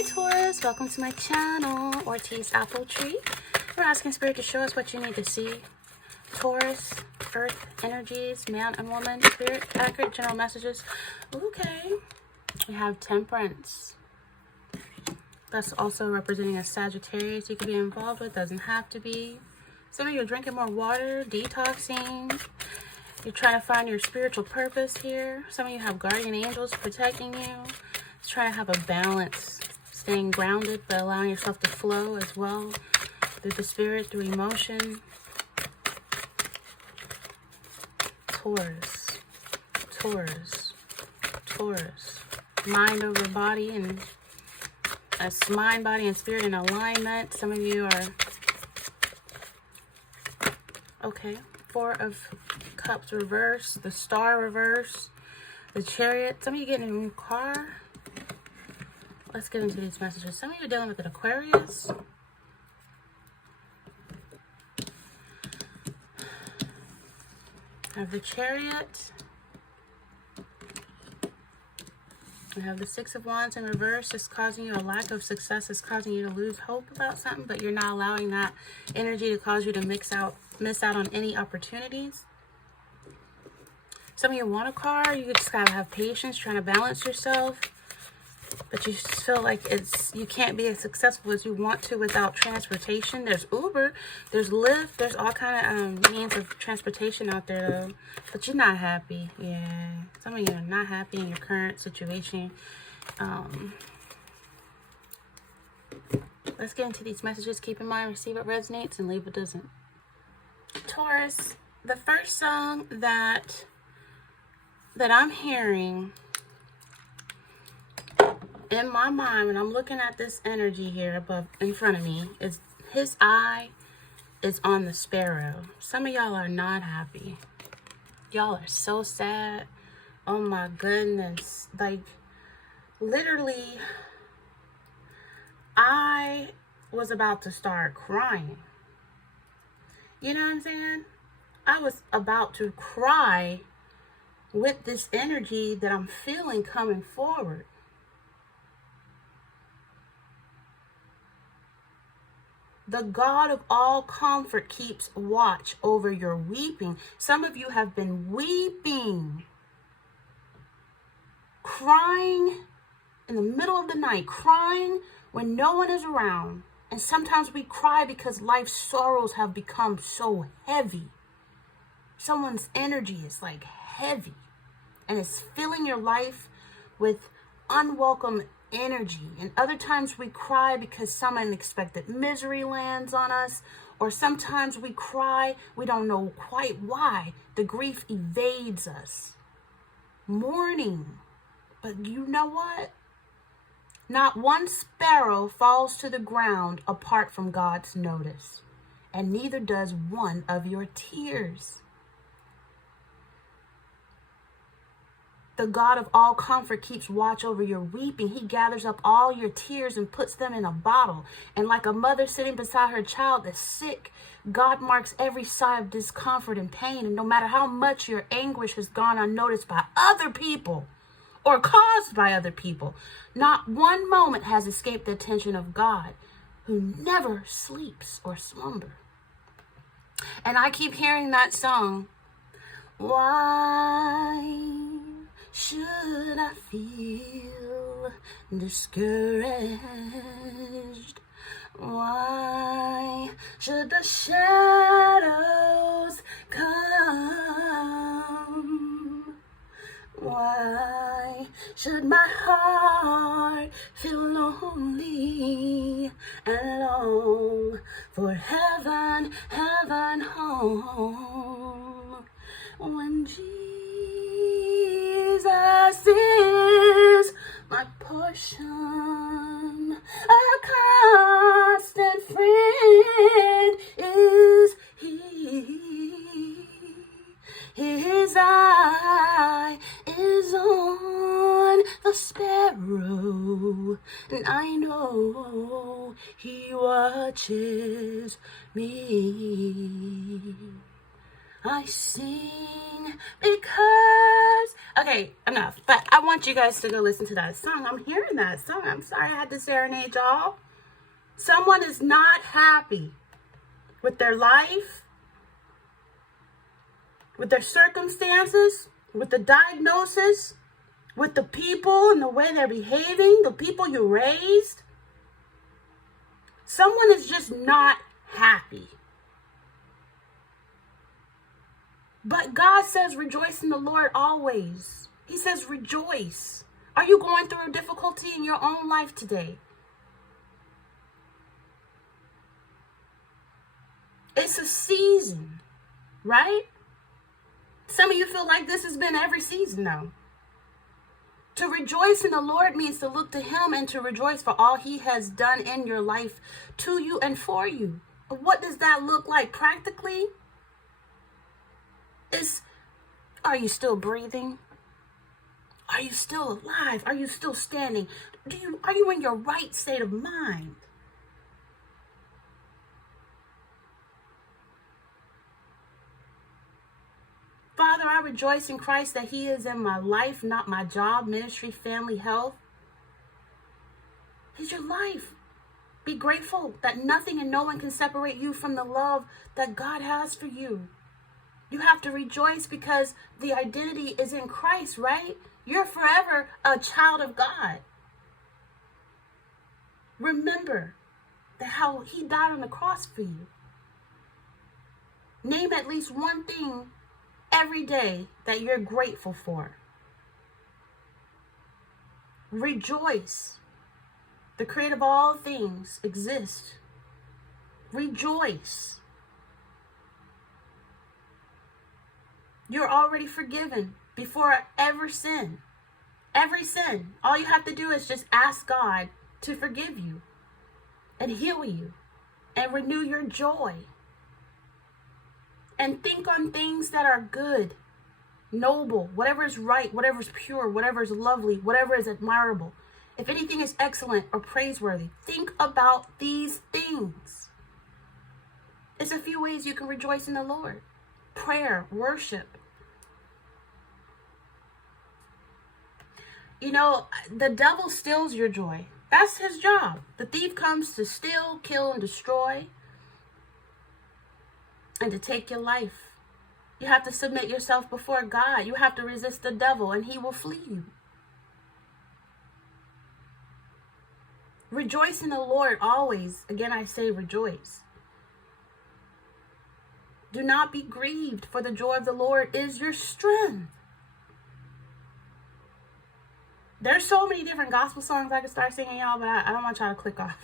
Hi Taurus, welcome to my channel, Ortiz Apple Tree. We're asking Spirit to show us what you need to see. Taurus, Earth energies, man and woman, Spirit, accurate general messages. Okay, we have Temperance. That's also representing a Sagittarius you could be involved with, doesn't have to be. Some of you are drinking more water, detoxing. You're trying to find your spiritual purpose here. Some of you have guardian angels protecting you. Just trying to have a balance. Staying grounded, but allowing yourself to flow as well through the spirit, through emotion. Taurus, Taurus, Taurus. Mind over body, and that's mind, body, and spirit in alignment. Some of you are, okay, Four of Cups reverse, the Star reverse, the Chariot. Some of you getting a new car. Let's get into these messages. Some of you are dealing with an Aquarius. I have the Chariot. I have the Six of Wands in reverse. It's causing you a lack of success. It's causing you to lose hope about something, but you're not allowing that energy to cause you to miss out on any opportunities. Some of you want a car. You just gotta have patience, trying to balance yourself. But you just feel like you can't be as successful as you want to without transportation. There's Uber, there's Lyft, there's all kind of means of transportation out there though. But you're not happy. Yeah, some of you are not happy in your current situation. Let's get into these messages. Keep in mind, receive what resonates and leave what doesn't. Taurus, the first song that I'm hearing in my mind when I'm looking at this energy here above in front of me is his eye is on the sparrow. Some of y'all are not happy. Y'all are so sad. Oh my goodness. Like, literally, I was about to start crying. You know what I'm saying? I was about to cry with this energy that I'm feeling coming forward. The God of all comfort keeps watch over your weeping. Some of you have been weeping, crying in the middle of the night, crying when no one is around. And sometimes we cry because life's sorrows have become so heavy. Someone's energy is like heavy, and it's filling your life with unwelcome energy. And other times we cry because some unexpected misery lands on us, or sometimes we cry, we don't know quite why. The grief evades us. Mourning. But you know what? Not one sparrow falls to the ground apart from God's notice, and neither does one of your tears. The God of all comfort keeps watch over your weeping. He gathers up all your tears and puts them in a bottle. And like a mother sitting beside her child that's sick, God marks every sigh of discomfort and pain. And no matter how much your anguish has gone unnoticed by other people or caused by other people, not one moment has escaped the attention of God, who never sleeps or slumber. And I keep hearing that song, why should I feel discouraged? Why should the shadows come? Why should my heart feel lonely and long for heaven, heaven home? When Jesus is my portion, a constant friend is He. His eye is on the sparrow, and I know He watches me. I sing because... Okay, enough. But I want you guys to go listen to that song. I'm hearing that song. I'm sorry I had to serenade y'all. Someone is not happy with their life, with their circumstances, with the diagnosis, with the people and the way they're behaving, the people you raised. Someone is just not happy. But God says, rejoice in the Lord always. He says, rejoice. Are you going through a difficulty in your own life today? It's a season, right? Some of you feel like this has been every season though. To rejoice in the Lord means to look to Him and to rejoice for all He has done in your life, to you and for you. What does that look like practically? Are you still breathing? Are you still alive? Are you still standing? Are you in your right state of mind? Father, I rejoice in Christ that He is in my life, not my job, ministry, family, health. He's your life. Be grateful that nothing and no one can separate you from the love that God has for you. You have to rejoice because the identity is in Christ, right? You're forever a child of God. Remember that how He died on the cross for you. Name at least one thing every day that you're grateful for. Rejoice. The creator of all things exists. Rejoice. You're already forgiven before I ever sin. Every sin. All you have to do is just ask God to forgive you and heal you and renew your joy. And think on things that are good, noble, whatever is right, whatever is pure, whatever is lovely, whatever is admirable. If anything is excellent or praiseworthy, think about these things. It's a few ways you can rejoice in the Lord. Prayer, worship. You know, the devil steals your joy. That's his job. The thief comes to steal, kill, and destroy, and to take your life. You have to submit yourself before God. You have to resist the devil, and he will flee you. Rejoice in the Lord always. Again, I say rejoice. Do not be grieved, for the joy of the Lord is your strength. There's so many different gospel songs I could start singing, y'all, but I don't want y'all to click off.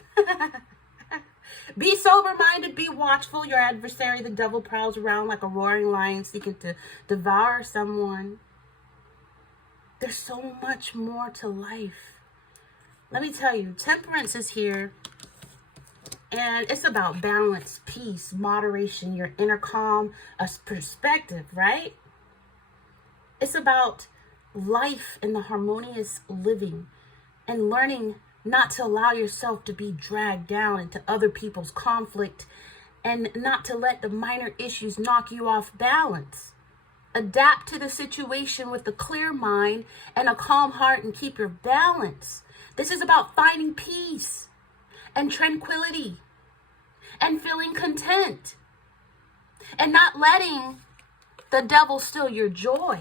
Be sober-minded, be watchful. Your adversary, the devil, prowls around like a roaring lion seeking to devour someone. There's so much more to life. Let me tell you, temperance is here. And it's about balance, peace, moderation, your inner calm, a perspective, right? It's about life and the harmonious living and learning not to allow yourself to be dragged down into other people's conflict and not to let the minor issues knock you off balance. Adapt to the situation with a clear mind and a calm heart and keep your balance. This is about finding peace and tranquility and feeling content and not letting the devil steal your joy.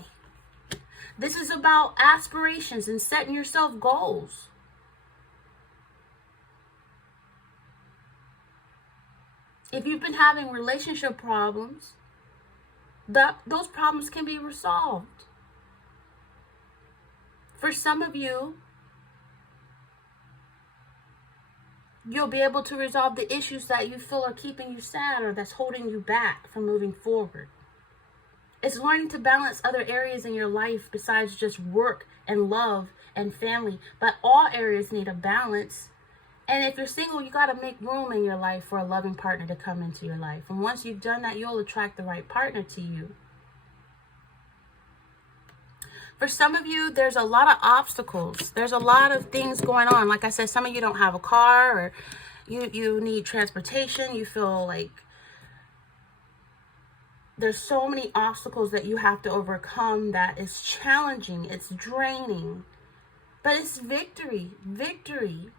This is about aspirations and setting yourself goals. If you've been having relationship problems, those problems can be resolved. For some of you, you'll be able to resolve the issues that you feel are keeping you sad or that's holding you back from moving forward. It's learning to balance other areas in your life besides just work and love and family. But all areas need a balance. And if you're single, you got to make room in your life for a loving partner to come into your life. And once you've done that, you'll attract the right partner to you. For some of you, there's a lot of obstacles. There's a lot of things going on. Like I said, some of you don't have a car or you need transportation. You feel like There's so many obstacles that you have to overcome that is challenging. It's draining. But it's victory. Victory.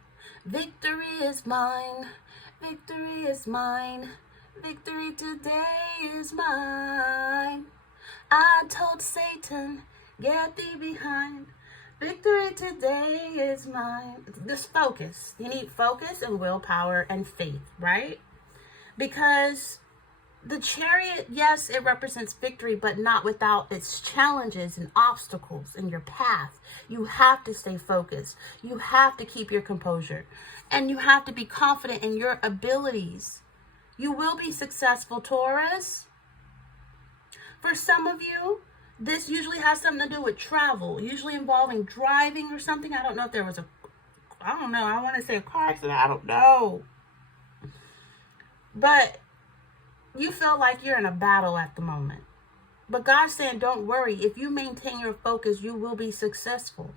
Victory is mine. Victory is mine. Victory today is mine. I told Satan, get thee behind. Victory today is mine. This focus. You need focus and willpower and faith, right? Because the chariot, yes, it represents victory, but not without its challenges and obstacles in your path. You have to stay focused. You have to keep your composure. And you have to be confident in your abilities. You will be successful, Taurus. For some of you, this usually has something to do with travel, usually involving driving or something. I don't know if there was I want to say a car accident. I don't know. But you feel like you're in a battle at the moment. But God's saying, don't worry. If you maintain your focus, you will be successful.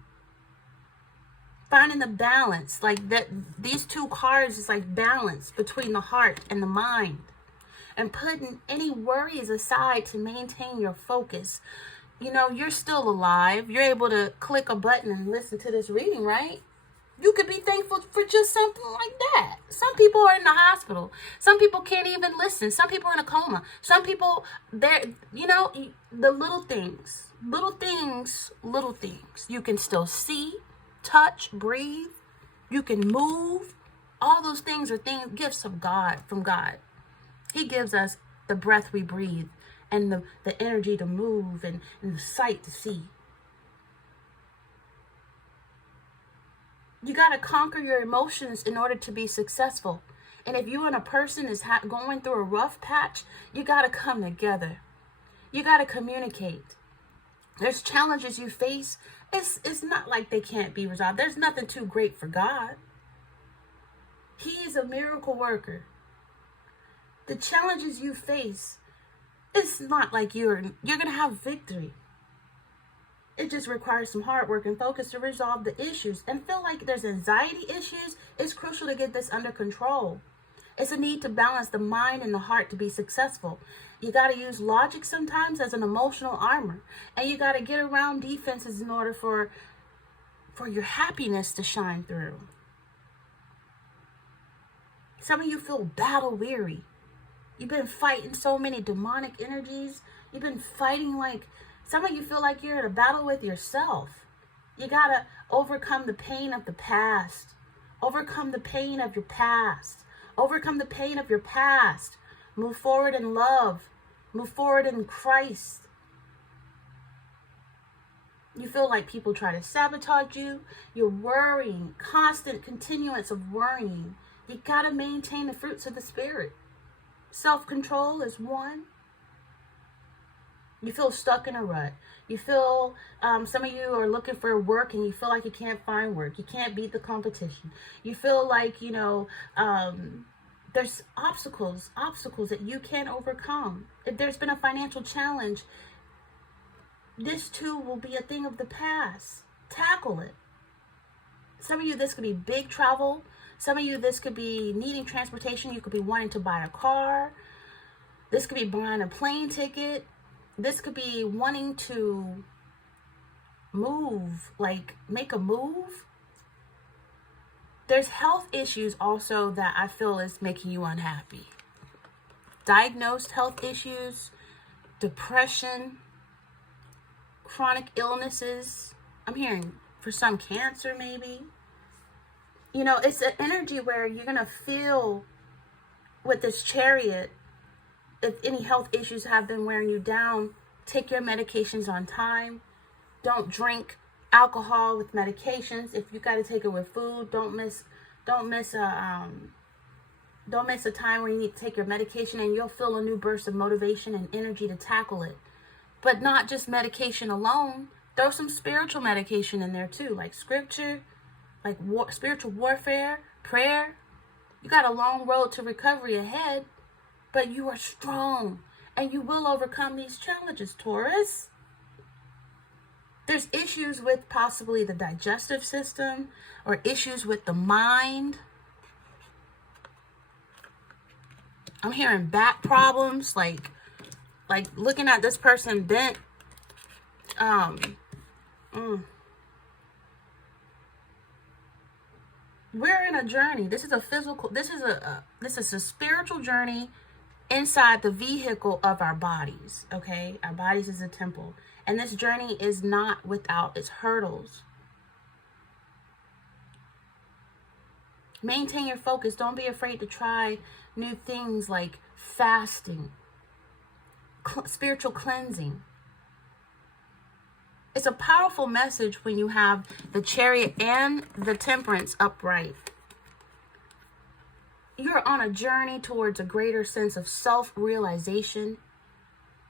Finding the balance, like that, these two cards is like balance between the heart and the mind. And putting any worries aside to maintain your focus. You know, you're still alive. You're able to click a button and listen to this reading, right? You could be thankful for just something like that. Some people are in the hospital. Some people can't even listen. Some people are in a coma. Some people, the little things. You can still see, touch, breathe. You can move. All those things are gifts of God, from God. He gives us the breath we breathe and the energy to move and the sight to see. You got to conquer your emotions in order to be successful. And if you and a person is going through a rough patch, you got to come together. You got to communicate. There's challenges you face. It's not like they can't be resolved. There's nothing too great for God. He's a miracle worker. The challenges you face, it's not like you're going to have victory. It just requires some hard work and focus to resolve the issues. And feel like there's anxiety issues. It's crucial to get this under control. It's a need to balance the mind and the heart to be successful. You got to use logic sometimes as an emotional armor. And you got to get around defenses in order for your happiness to shine through. Some of you feel battle weary. You've been fighting so many demonic energies. You've been fighting some of you feel like you're in a battle with yourself. You got to overcome the pain of the past. Overcome the pain of your past. Overcome the pain of your past. Move forward in love. Move forward in Christ. You feel like people try to sabotage you. You're worrying. Constant continuance of worrying. You got to maintain the fruits of the Spirit. Self-control is one. You feel stuck in a rut. You feel, some of you are looking for work and you feel like you can't find work. You can't beat the competition. You feel like, there's obstacles that you can't overcome. If there's been a financial challenge, this too will be a thing of the past. Tackle it. Some of you, this could be big travel. Some of you, this could be needing transportation. You could be wanting to buy a car. This could be buying a plane ticket. This could be wanting to move, make a move. There's health issues also that I feel is making you unhappy. Diagnosed health issues, depression, chronic illnesses. I'm hearing for some cancer maybe. It's an energy where you're going to feel with this chariot, if any health issues have been wearing you down, take your medications on time. Don't drink alcohol with medications. If you got to take it with food, don't miss a time where you need to take your medication, and you'll feel a new burst of motivation and energy to tackle it. But not just medication alone. Throw some spiritual medication in there too, like scripture, spiritual warfare, prayer. You got a long road to recovery ahead, but you are strong and you will overcome these challenges, Taurus. There's issues with possibly the digestive system or issues with the mind. I'm hearing back problems, like Like looking at this person bent. We're in a journey. This is a physical, this is a spiritual journey inside the vehicle of our bodies, okay? Our bodies is a temple. And this journey is not without its hurdles. Maintain your focus. Don't be afraid to try new things like fasting, spiritual cleansing. It's a powerful message when you have the Chariot and the Temperance upright. You're on a journey towards a greater sense of self-realization,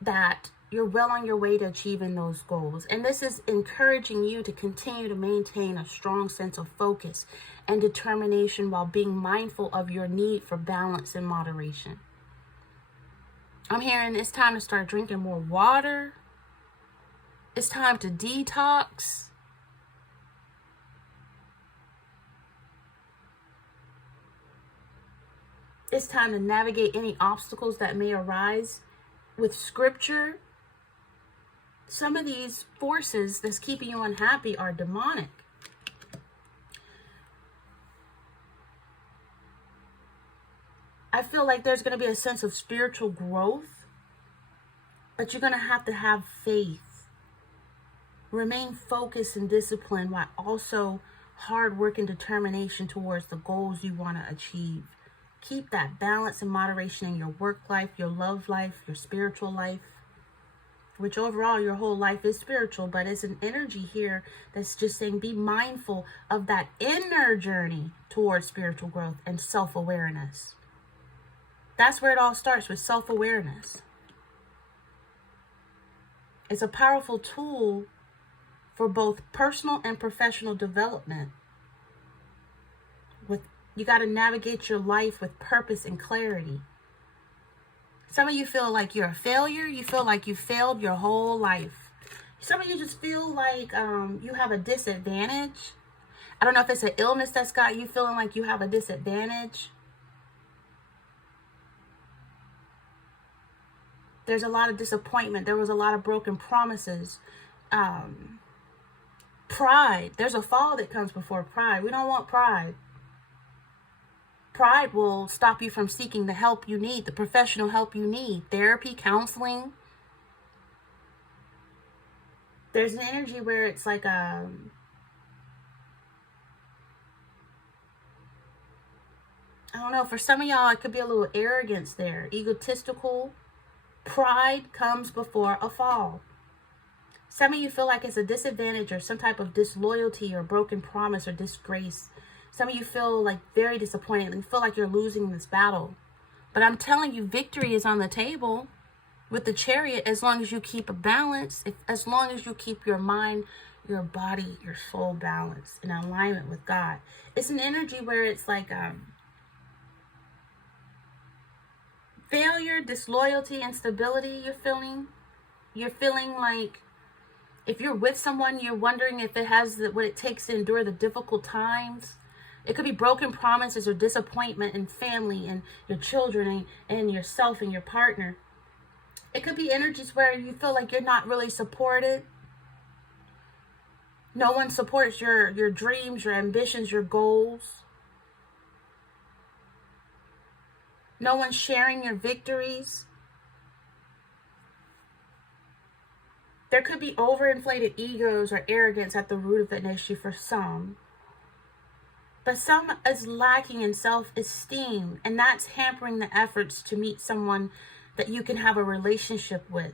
that you're well on your way to achieving those goals. And this is encouraging you to continue to maintain a strong sense of focus and determination while being mindful of your need for balance and moderation. I'm hearing it's time to start drinking more water. It's time to detox. It's time to navigate any obstacles that may arise with scripture. Some of these forces that's keeping you unhappy are demonic. I feel like there's going to be a sense of spiritual growth, but you're going to have faith. Remain focused and disciplined while also hard work and determination towards the goals you want to achieve. Keep that balance and moderation in your work life, your love life, your spiritual life, which overall your whole life is spiritual, but it's an energy here that's just saying be mindful of that inner journey towards spiritual growth and self-awareness. That's where it all starts, with self-awareness. It's a powerful tool for both personal and professional development. You got to navigate your life with purpose and clarity. Some of you feel like you're a failure. You feel like you failed your whole life. Some of you just feel like you have a disadvantage. I don't know if it's an illness that's got you feeling like you have a disadvantage. There's a lot of disappointment. There was a lot of broken promises. Pride. There's a fall that comes before pride. We don't want pride. Pride will stop you from seeking the help you need, the professional help you need, therapy, counseling. There's an energy where it's like I don't know, for some of y'all, it could be a little arrogance there, egotistical. Pride comes before a fall. Some of you feel like it's a disadvantage or some type of disloyalty or broken promise or disgrace. Some of you feel like very disappointed. You feel like you're losing this battle. But I'm telling you, victory is on the table with the Chariot as long as you keep a balance, as long as you keep your mind, your body, your soul balanced in alignment with God. It's an energy where it's like failure, disloyalty, instability you're feeling. You're feeling like if you're with someone, you're wondering if it has what it takes to endure the difficult times. It could be broken promises or disappointment in family and your children and yourself and your partner. It could be energies where you feel like you're not really supported. No one supports your dreams, your ambitions, your goals. No one's sharing your victories. There could be overinflated egos or arrogance at the root of an issue for some. But some is lacking in self-esteem, and that's hampering the efforts to meet someone that you can have a relationship with.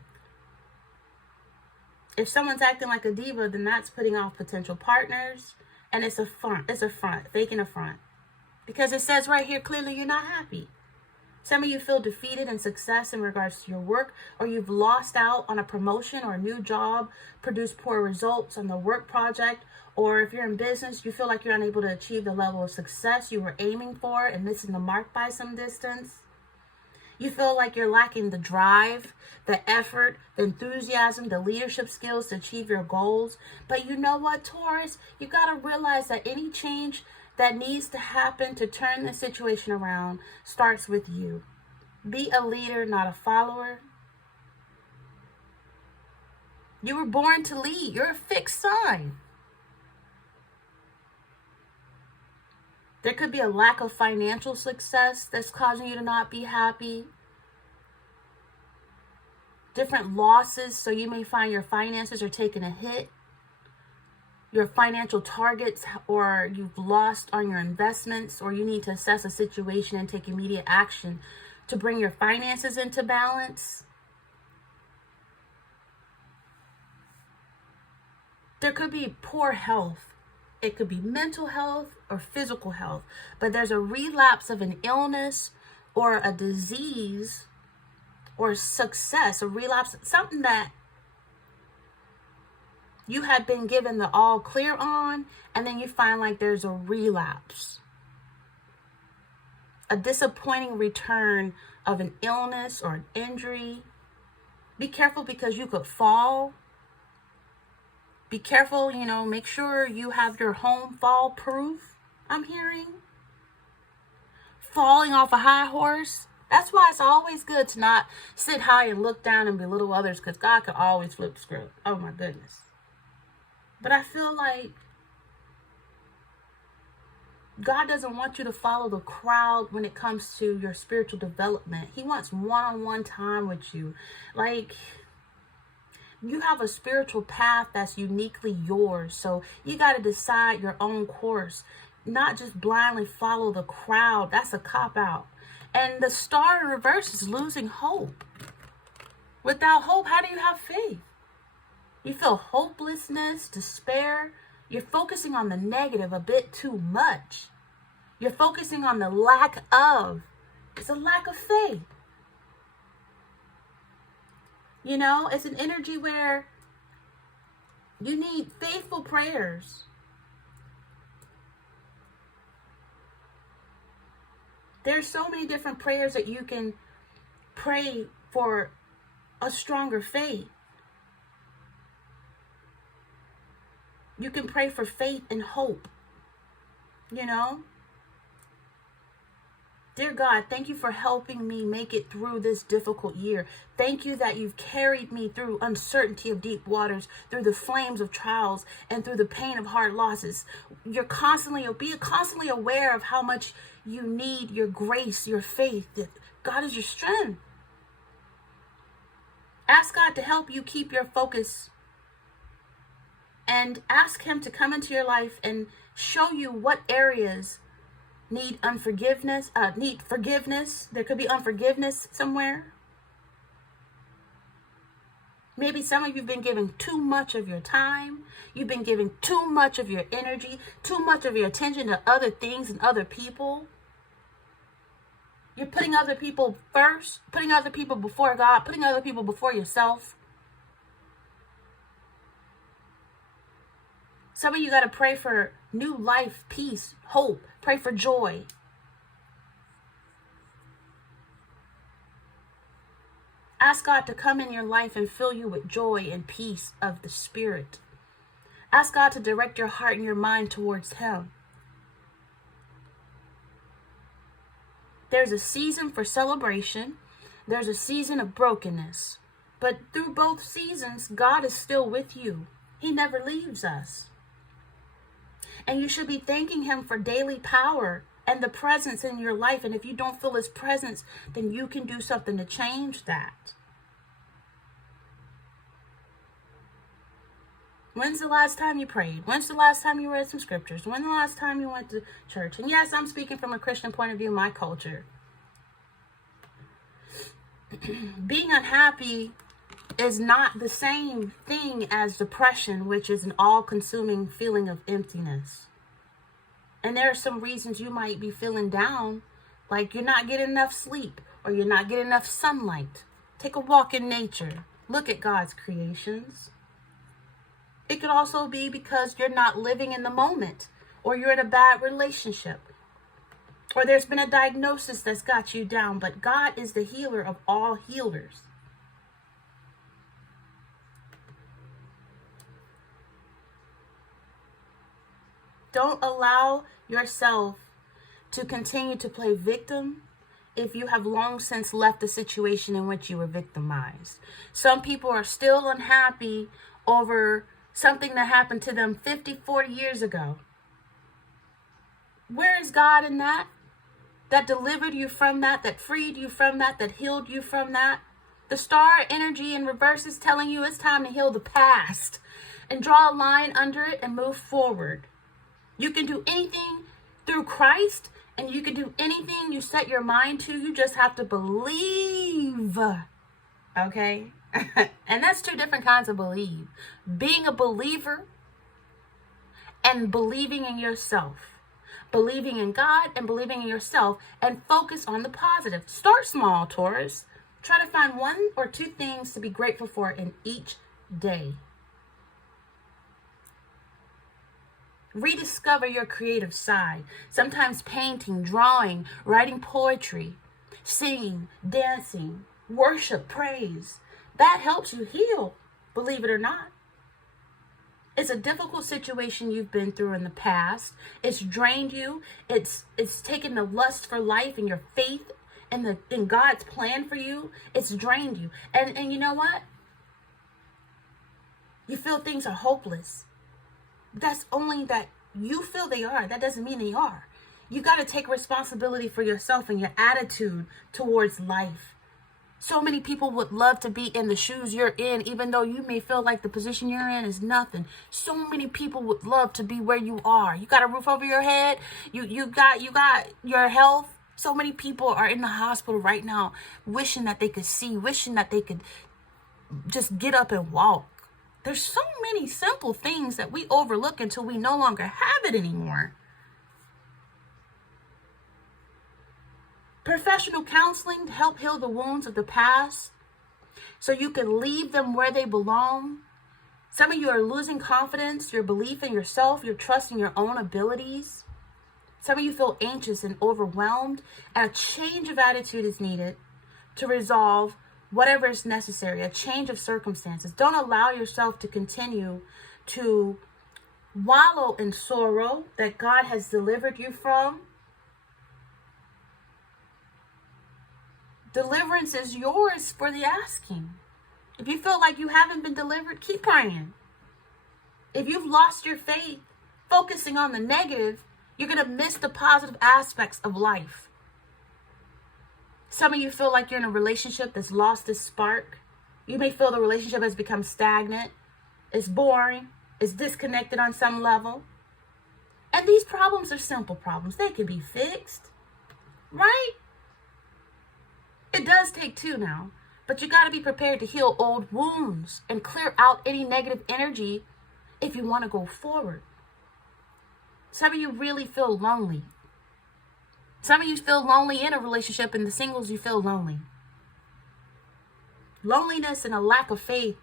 If someone's acting like a diva, then that's putting off potential partners, and it's a front, faking a front. Because it says right here clearly you're not happy. Some of you feel defeated in success in regards to your work, or you've lost out on a promotion or a new job, produced poor results on the work project, or if you're in business, you feel like you're unable to achieve the level of success you were aiming for and missing the mark by some distance. You feel like you're lacking the drive, the effort, the enthusiasm, the leadership skills to achieve your goals. But you know what, Taurus? You got to realize that any change that needs to happen to turn the situation around starts with you. Be a leader, not a follower. You were born to lead. You're a fixed sign. There could be a lack of financial success that's causing you to not be happy. Different losses, so you may find your finances are taking a hit. Your financial targets, or you've lost on your investments, or you need to assess a situation and take immediate action to bring your finances into balance. There could be poor health. It could be mental health or physical health, but there's a relapse of an illness or a disease or success, a relapse, something that you had been given the all clear on, and then you find like there's a relapse, a disappointing return of an illness or an injury. Be careful, because you could fall. Be careful, make sure you have your home fall proof. I'm hearing falling off a high horse. That's why it's always good to not sit high and look down and belittle others, because God can always flip the script. Oh my goodness. But I feel like God doesn't want you to follow the crowd when it comes to your spiritual development. He wants one-on-one time with you. Like, you have a spiritual path that's uniquely yours. So you got to decide your own course, not just blindly follow the crowd. That's a cop-out. And the star in reverse is losing hope. Without hope, how do you have faith? You feel hopelessness, despair. You're focusing on the negative a bit too much. You're focusing on the lack of. It's a lack of faith. It's an energy where you need faithful prayers. There's so many different prayers that you can pray for a stronger faith. You can pray for faith and hope. Dear God, thank you for helping me make it through this difficult year. Thank you that you've carried me through uncertainty of deep waters, through the flames of trials, and through the pain of hard losses. Be constantly aware of how much you need your grace, your faith. That God is your strength. Ask God to help you keep your focus, and ask him to come into your life and show you what areas need forgiveness. There could be unforgiveness somewhere. Maybe some of you have been giving too much of your time. You've been giving too much of your energy, too much of your attention to other things and other people. You're putting other people first, putting other people before God, putting other people before yourself. Some of you got to pray for new life, peace, hope. Pray for joy. Ask God to come in your life and fill you with joy and peace of the Spirit. Ask God to direct your heart and your mind towards him. There's a season for celebration. There's a season of brokenness. But through both seasons, God is still with you. He never leaves us. And you should be thanking him for daily power and the presence in your life. And if you don't feel his presence, then you can do something to change that. When's the last time you prayed? When's the last time you read some scriptures? When's the last time you went to church? And yes, I'm speaking from a Christian point of view, my culture. Being unhappy is not the same thing as depression, which is an all-consuming feeling of emptiness. And there are some reasons you might be feeling down, like you're not getting enough sleep or you're not getting enough sunlight. Take a walk in nature. Look at God's creations. It could also be because you're not living in the moment, or you're in a bad relationship, or there's been a diagnosis that's got you down. But God is the healer of all healers. Don't allow yourself to continue to play victim if you have long since left the situation in which you were victimized. Some people are still unhappy over something that happened to them 50, 40 years ago. Where is God in that? That delivered you from that, that freed you from that, that healed you from that? The star energy in reverse is telling you it's time to heal the past and draw a line under it and move forward. You can do anything through Christ, and you can do anything you set your mind to. You just have to believe. Okay? And that's two different kinds of believe. Being a believer and believing in yourself. Believing in God and believing in yourself, and focus on the positive. Start small, Taurus. Try to find 1 or 2 things to be grateful for in each day. Rediscover your creative side. Sometimes painting, drawing, writing poetry, singing, dancing, worship, praise. That helps you heal, believe it or not. It's a difficult situation you've been through in the past. It's drained you. It's taken the lust for life and your faith in God's plan for you. It's drained you. And you know what? You feel things are hopeless. That's only that you feel they are. That doesn't mean they are. You got to take responsibility for yourself and your attitude towards life. So many people would love to be in the shoes you're in, even though you may feel like the position you're in is nothing. So many people would love to be where you are. You got a roof over your head. You got your health. So many people are in the hospital right now, wishing that they could see, wishing that they could just get up and walk. There's so many simple things that we overlook until we no longer have it anymore. Professional counseling to help heal the wounds of the past so you can leave them where they belong. Some of you are losing confidence, your belief in yourself, your trust in your own abilities. Some of you feel anxious and overwhelmed, and a change of attitude is needed to resolve whatever is necessary, a change of circumstances. Don't allow yourself to continue to wallow in sorrow that God has delivered you from. Deliverance is yours for the asking. If you feel like you haven't been delivered, keep praying. If you've lost your faith, focusing on the negative, you're going to miss the positive aspects of life. Some of you feel like you're in a relationship that's lost its spark. You may feel the relationship has become stagnant. It's boring. It's disconnected on some level. And these problems are simple problems. They can be fixed, right? It does take 2 now, but you got to be prepared to heal old wounds and clear out any negative energy if you want to go forward. Some of you really feel lonely. Some of you feel lonely in a relationship, and the singles, you feel lonely. Loneliness and a lack of faith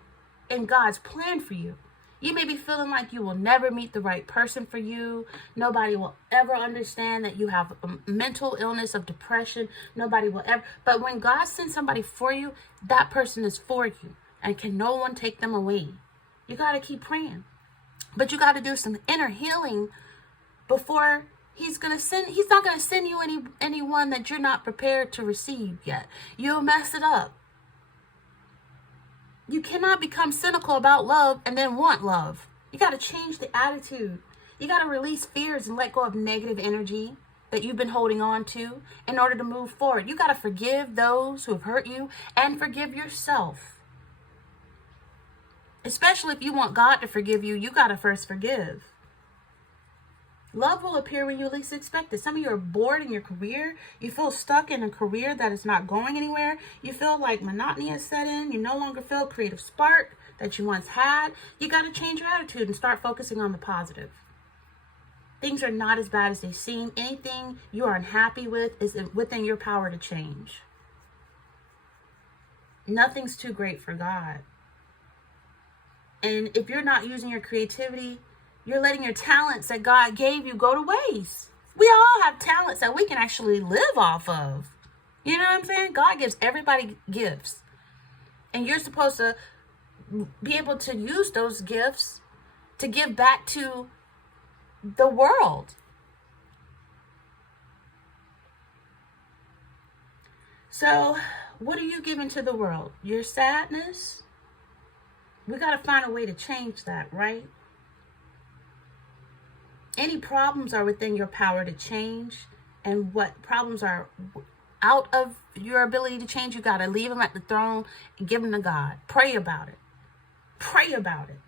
in God's plan for you. You may be feeling like you will never meet the right person for you. Nobody will ever understand that you have a mental illness of depression. Nobody will ever. But when God sends somebody for you, that person is for you. And can no one take them away. You got to keep praying. But you got to do some inner healing before he's not going to send you anyone that you're not prepared to receive yet. You'll mess it up. You cannot become cynical about love and then want love. You got to change the attitude. You got to release fears and let go of negative energy that you've been holding on to in order to move forward. You got to forgive those who have hurt you and forgive yourself. Especially if you want God to forgive you, you got to first forgive. Love will appear when you least expect it. Some of you are bored in your career. You feel stuck in a career that is not going anywhere. You feel like monotony has set in. You no longer feel creative spark that you once had. You got to change your attitude and start focusing on the positive. Things are not as bad as they seem. Anything you are unhappy with is within your power to change. Nothing's too great for God. And if you're not using your creativity, you're letting your talents that God gave you go to waste. We all have talents that we can actually live off of. You know what I'm saying? God gives everybody gifts. And you're supposed to be able to use those gifts to give back to the world. So, what are you giving to the world? Your sadness? We got to find a way to change that, right? Any problems are within your power to change, and what problems are out of your ability to change, you got to leave them at the throne and give them to God. Pray about it. Pray about it.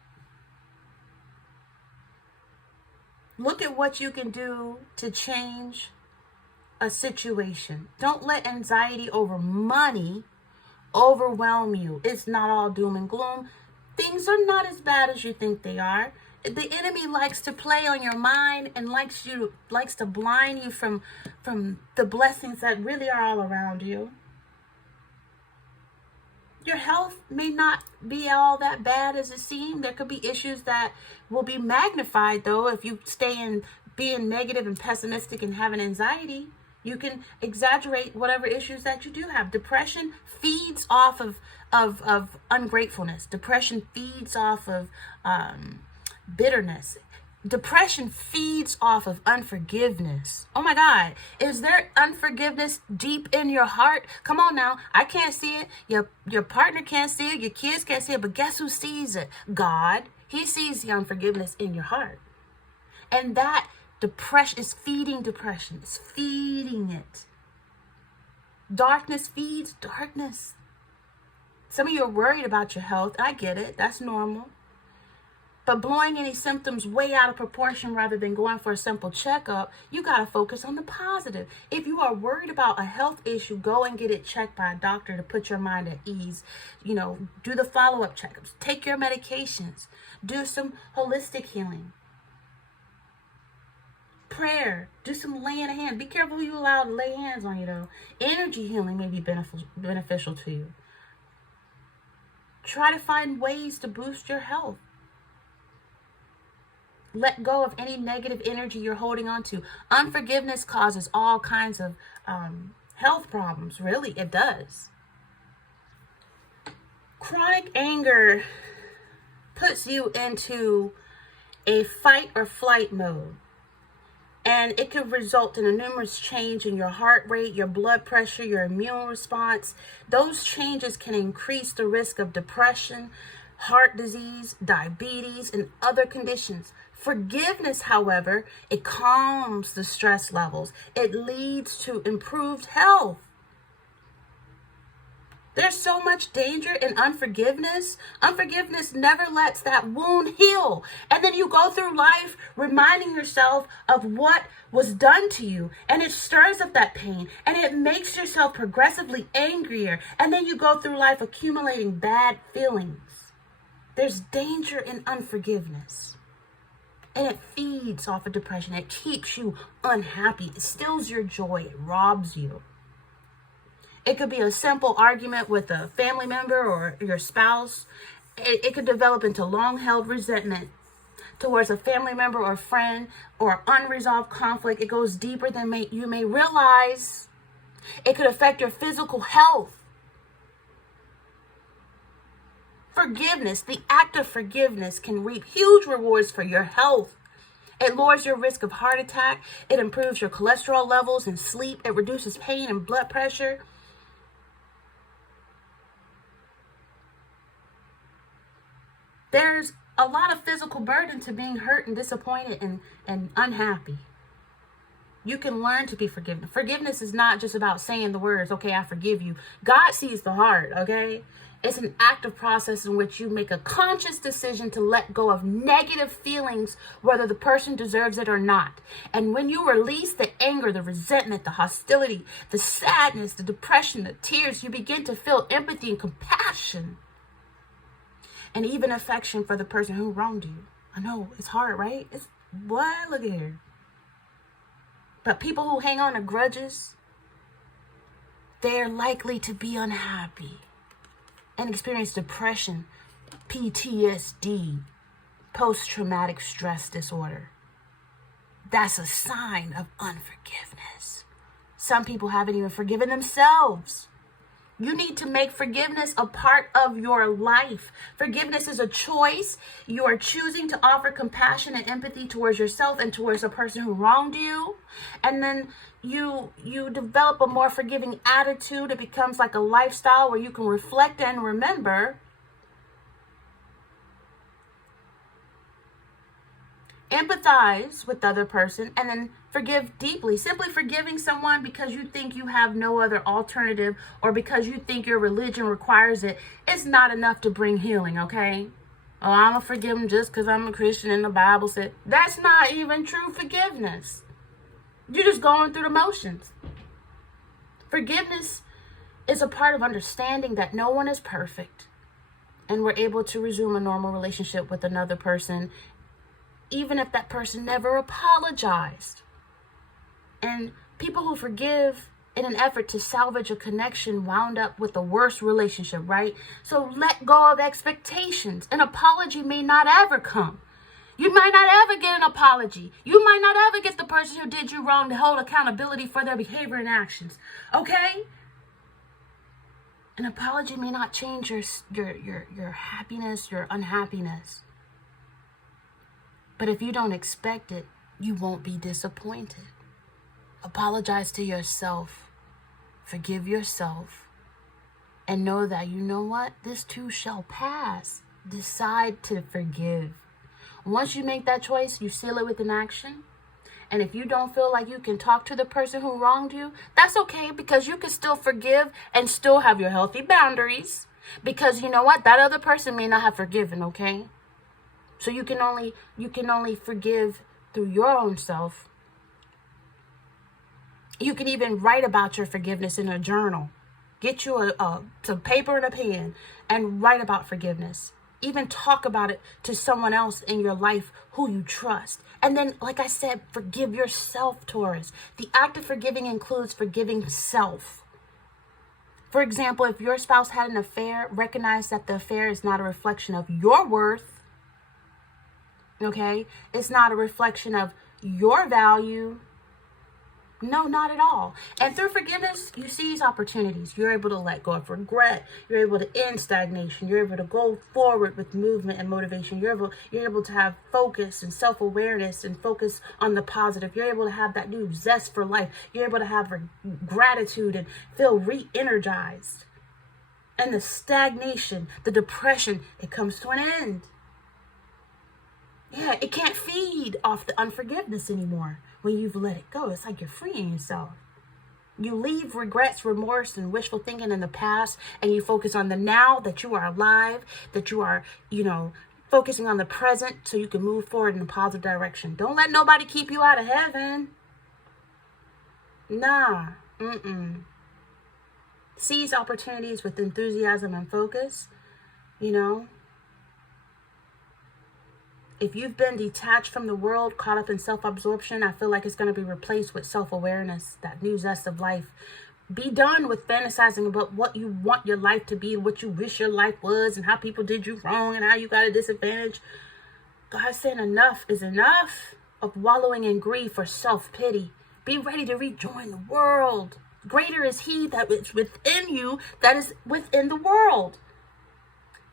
Look at what you can do to change a situation. Don't let anxiety over money overwhelm you. It's not all doom and gloom. Things are not as bad as you think they are. The enemy likes to play on your mind and likes to blind you from the blessings that really are all around you. Your health may not be all that bad as it seems. There could be issues that will be magnified, though, if you stay in being negative and pessimistic and having anxiety. You can exaggerate whatever issues that you do have. Depression feeds off of ungratefulness. Depression feeds off of bitterness. Depression feeds off of unforgiveness. Oh my God. Is there unforgiveness deep in your heart? Come on now. I can't see it. Your partner can't see it. Your kids can't see it. But guess who sees it? God. He sees the unforgiveness in your heart. And that depression is feeding depression. It's feeding it. Darkness feeds darkness. Some of you are worried about your health. I get it. That's normal. But blowing any symptoms way out of proportion rather than going for a simple checkup, you got to focus on the positive. If you are worried about a health issue, go and get it checked by a doctor to put your mind at ease. Do the follow-up checkups. Take your medications. Do some holistic healing. Prayer. Do some laying of hands. Be careful who you allow to lay hands on you, though. Energy healing may be beneficial to you. Try to find ways to boost your health. Let go of any negative energy you're holding on to. Unforgiveness causes all kinds of health problems. Really, it does. Chronic anger puts you into a fight or flight mode. And it could result in a numerous change in your heart rate, your blood pressure, your immune response. Those changes can increase the risk of depression, heart disease, diabetes, and other conditions. Forgiveness, however, it calms the stress levels. It leads to improved health. There's so much danger in unforgiveness. Unforgiveness never lets that wound heal. And then you go through life reminding yourself of what was done to you. And it stirs up that pain. And it makes yourself progressively angrier. And then you go through life accumulating bad feelings. There's danger in unforgiveness. And it feeds off of depression. It keeps you unhappy. It steals your joy. It robs you. It could be a simple argument with a family member or your spouse. It could develop into long-held resentment towards a family member or friend, or unresolved conflict. It goes deeper than you may realize. It could affect your physical health. Forgiveness, the act of forgiveness, can reap huge rewards for your health. It lowers your risk of heart attack. It improves your cholesterol levels and sleep. It reduces pain and blood pressure. There's a lot of physical burden to being hurt and disappointed and unhappy. You can learn to be forgiven. Forgiveness is not just about saying the words, okay, I forgive you. God sees the heart, okay? It's an active process in which you make a conscious decision to let go of negative feelings, whether the person deserves it or not. And when you release the anger, the resentment, the hostility, the sadness, the depression, the tears, you begin to feel empathy and compassion, and even affection for the person who wronged you. I know, it's hard, right? What? Look at here. But people who hang on to grudges, they're likely to be unhappy and experience depression, PTSD, post-traumatic stress disorder. That's a sign of unforgiveness. Some people haven't even forgiven themselves. You need to make forgiveness a part of your life. Forgiveness is a choice. You are choosing to offer compassion and empathy towards yourself and towards the person who wronged you. And then you develop a more forgiving attitude. It becomes like a lifestyle where you can reflect and remember Empathize with the other person and then forgive deeply. Simply forgiving someone because you think you have no other alternative or because you think your religion requires it is not enough to bring healing, okay? Oh, I'm going to forgive him just because I'm a Christian and the Bible said. That's not even true forgiveness. You're just going through the motions. Forgiveness is a part of understanding that no one is perfect and we're able to resume a normal relationship with another person even if that person never apologized. And people who forgive in an effort to salvage a connection wound up with a worse relationship, right? So let go of expectations. An apology may not ever come. You might not ever get an apology. You might not ever get the person who did you wrong to hold accountability for their behavior and actions, okay? An apology may not change your happiness, your unhappiness. But if you don't expect it, you won't be disappointed. Apologize to yourself. Forgive yourself. And know that, you know what? This too shall pass. Decide to forgive. Once you make that choice, you seal it with an action. And if you don't feel like you can talk to the person who wronged you, that's okay, because you can still forgive and still have your healthy boundaries. Because you know what? That other person may not have forgiven, okay? So you can only forgive through your own self. You can even write about your forgiveness in a journal. Get you some paper and a pen and write about forgiveness. Even talk about it to someone else in your life who you trust. And then, like I said, forgive yourself, Taurus. The act of forgiving includes forgiving self. For example, if your spouse had an affair, recognize that the affair is not a reflection of your worth. Okay? It's not a reflection of your value. No, not at all. And through forgiveness, you seize opportunities. You're able to let go of regret. You're able to end stagnation. You're able to go forward with movement and motivation. You're able to have focus and self-awareness and focus on the positive. You're able to have that new zest for life. You're able to have gratitude and feel re-energized. And the stagnation, the depression, it comes to an end. Yeah, it can't feed off the unforgiveness anymore when you've let it go. It's like you're freeing yourself. You leave regrets, remorse, and wishful thinking in the past, and you focus on the now, that you are alive, that you are, focusing on the present so you can move forward in a positive direction. Don't let nobody keep you out of heaven. Nah. Seize opportunities with enthusiasm and focus, If you've been detached from the world, caught up in self-absorption, I feel like it's going to be replaced with self-awareness, that new zest of life. Be done with fantasizing about what you want your life to be, what you wish your life was, and how people did you wrong, and how you got a disadvantage. God's saying enough is enough of wallowing in grief or self-pity. Be ready to rejoin the world. Greater is He that is within you that is within the world.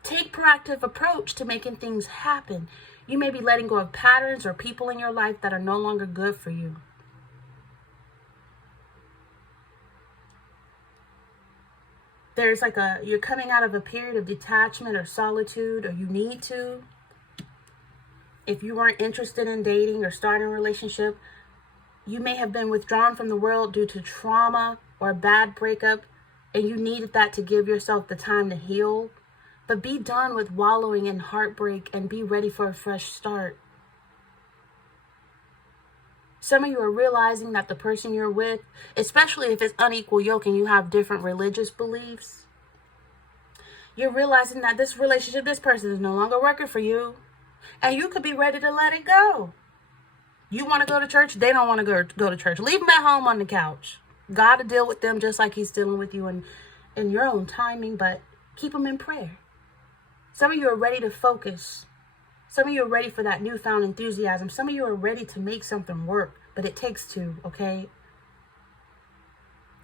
Take proactive approach to making things happen. You may be letting go of patterns or people in your life that are no longer good for you. There's you're coming out of a period of detachment or solitude, or you need to. If you weren't interested in dating or starting a relationship, you may have been withdrawn from the world due to trauma or a bad breakup, and you needed that to give yourself the time to heal. But be done with wallowing in heartbreak and be ready for a fresh start. Some of you are realizing that the person you're with, especially if it's unequal yoke and you have different religious beliefs, you're realizing that this relationship, this person is no longer working for you. And you could be ready to let it go. You want to go to church, they don't want to go to church. Leave them at home on the couch. God will deal with them just like He's dealing with you in your own timing, but keep them in prayer. Some of you are ready to focus. Some of you are ready for that newfound enthusiasm. Some of you are ready to make something work, but it takes two, okay?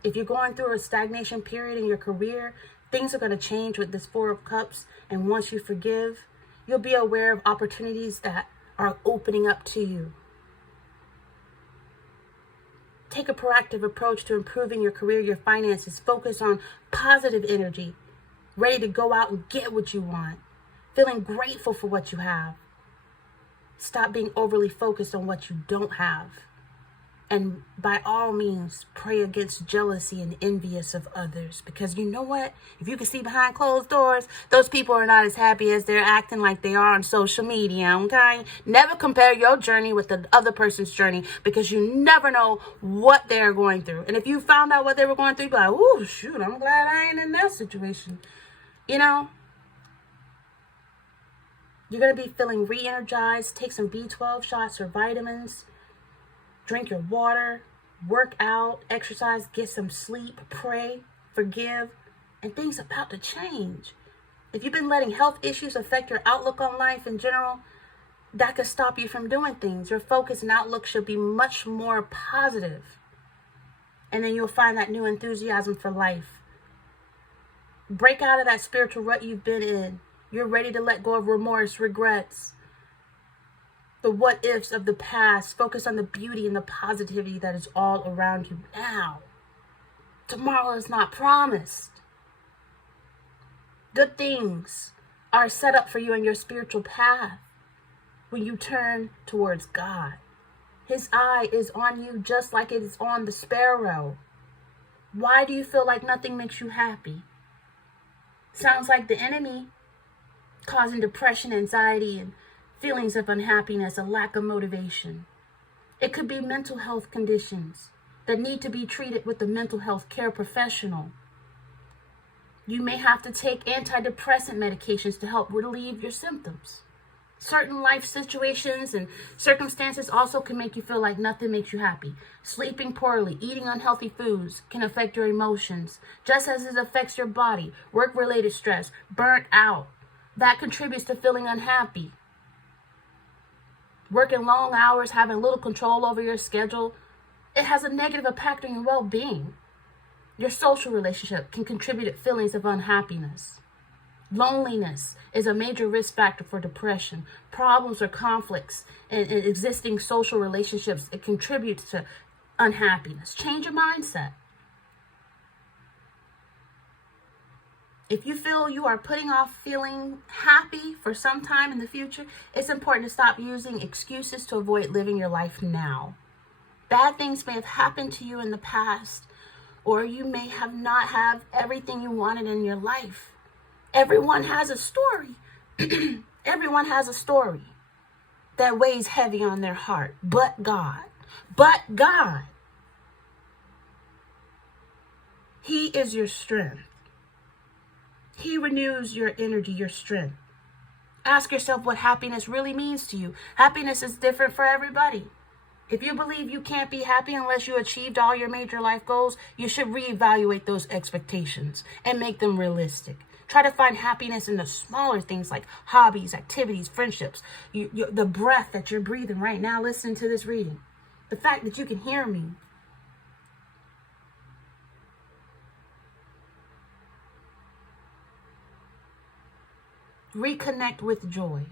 If you're going through a stagnation period in your career, things are going to change with this Four of Cups. And once you forgive, you'll be aware of opportunities that are opening up to you. Take a proactive approach to improving your career, your finances. Focus on positive energy. Ready to go out and get what you want. Feeling grateful for what you have. Stop being overly focused on what you don't have. And by all means, pray against jealousy and envious of others. Because you know what? If you can see behind closed doors, those people are not as happy as they're acting like they are on social media, okay? Never compare your journey with the other person's journey, because you never know what they're going through. And if you found out what they were going through, you'd be like, oh, shoot, I'm glad I ain't in that situation. You know? You're going to be feeling re-energized. Take some B12 shots or vitamins. Drink your water, work out, exercise, get some sleep, pray, forgive, and things about to change. If you've been letting health issues affect your outlook on life in general, that could stop you from doing things. Your focus and outlook should be much more positive. And then you'll find that new enthusiasm for life. Break out of that spiritual rut you've been in. You're ready to let go of remorse, regrets, the what ifs of the past. Focus on the beauty and the positivity that is all around you now. Tomorrow is not promised. Good things are set up for you in your spiritual path when you turn towards God. His eye is on you just like it is on the sparrow. Why do you feel like nothing makes you happy? Sounds like the enemy causing depression, anxiety, and feelings of unhappiness, a lack of motivation. It could be mental health conditions that need to be treated with a mental health care professional. You may have to take antidepressant medications to help relieve your symptoms. Certain life situations and circumstances also can make you feel like nothing makes you happy. Sleeping poorly, eating unhealthy foods can affect your emotions, just as it affects your body. Work-related stress, burnt out, that contributes to feeling unhappy. Working long hours, having little control over your schedule, it has a negative impact on your well-being. Your social relationship can contribute to feelings of unhappiness. Loneliness is a major risk factor for depression. Problems or conflicts in existing social relationships, it contributes to unhappiness. Change your mindset. If you feel you are putting off feeling happy for some time in the future, it's important to stop using excuses to avoid living your life now. Bad things may have happened to you in the past, or you may have not have everything you wanted in your life. Everyone has a story. Everyone has a story that weighs heavy on their heart. But God. But God. He is your strength. He renews your energy, your strength. Ask yourself what happiness really means to you. Happiness is different for everybody. If you believe you can't be happy unless you achieved all your major life goals, you should reevaluate those expectations and make them realistic. Try to find happiness in the smaller things like hobbies, activities, friendships, the breath that you're breathing right now. Listen to this reading. The fact that you can hear me. Reconnect with joy.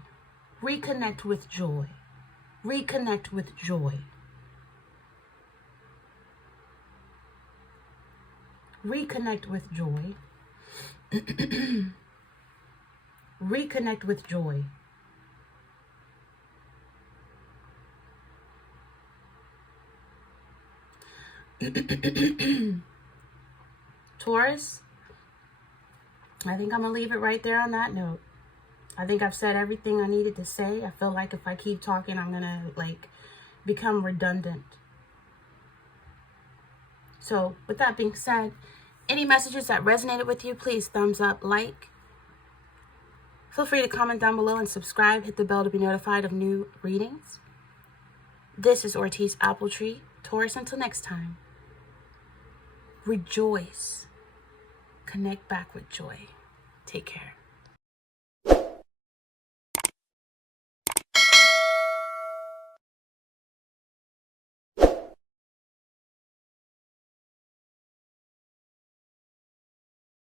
Reconnect with joy. Reconnect with joy. Reconnect with joy. Reconnect with joy. Taurus, I think I'm going to leave it right there on that note. I think I've said everything I needed to say. I feel like if I keep talking, I'm going to become redundant. So with that being said, any messages that resonated with you, please thumbs up, like. Feel free to comment down below and subscribe. Hit the bell to be notified of new readings. This is Ortiz Appletree. Taurus, until next time. Rejoice. Connect back with joy. Take care.